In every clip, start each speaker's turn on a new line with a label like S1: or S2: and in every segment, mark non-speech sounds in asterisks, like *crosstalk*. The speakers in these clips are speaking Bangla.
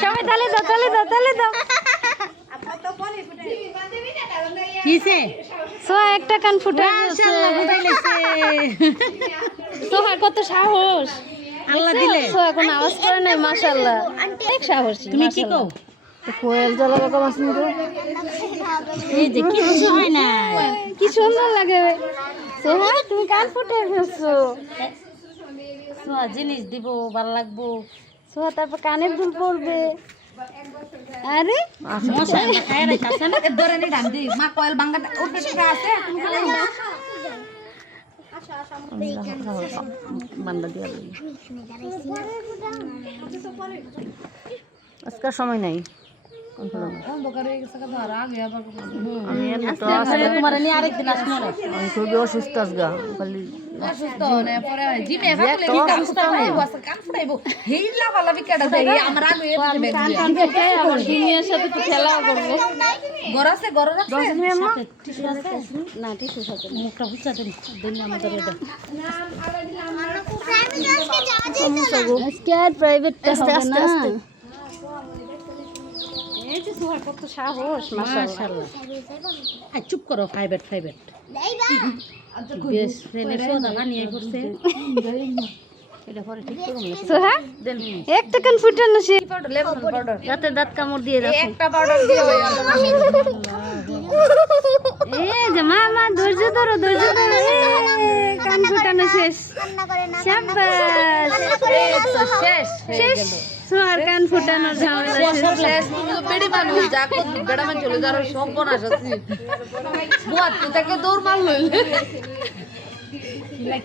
S1: সবাই তালে দাও তালে দাও তালে দাও। কিসে?
S2: সোহা একটা কান ফুটে
S1: মাশাআল্লাহ
S2: কত সাহস।
S1: আল্লাহ দিলে।
S2: সোহা কোনো আওয়াজ করে নাই মাশাআল্লাহ। অনেক সাহস
S1: তুমি কি কও?
S2: কোয়েল মাছ নিতো
S1: এই যে কিছু হয় না
S2: কি সুন্দর লাগে সোহা তুমি কান ফুটে ফেলছো।
S1: সোয়া জিনিস দিব ভালো লাগবো।
S2: সোহা তারপর কানের দুল পড়বে আরে?
S1: মশা খায় না
S3: ধরে নি ডান্দি মা কয়েল বাঙ্গাটা উঠে আছে তুমি
S2: আজকাল সময় নাই। খুবই অসুস্থ আজগা খালি
S3: অসুস্থ
S2: কত সাহস মাশাআল্লাহ।
S1: চুপ করো প্রাইভেট প্রাইভেট বেশ ফ্রেন্ডের সোদা বানিয়ে করছে।
S2: এটা পরে না
S1: সোহা
S2: একটা কান ফুটানো সে?
S3: পাউডার লেমন পাউডার
S2: রাতে দাঁত কামড় দিয়ে রাখো।
S3: একটা পাউডার দিয়ে *laughs*
S2: এই যে মা মা ধৈর্য ধরো ধৈর্য কান ফুটানো শেষ।
S3: শেষ
S2: শেষ। সোহার কান ফুটানো ঝামেলা শেষ
S3: শেষ। তুমি তো বেড়ি মানুষ যা বেড়া মান চলে যার সব আছে। বুয়াত তাকে দৌড় মার লইলে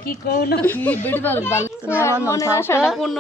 S1: কি কও না
S3: কি বেড়ি মানুষ ভালো
S2: আশাটা পূর্ণ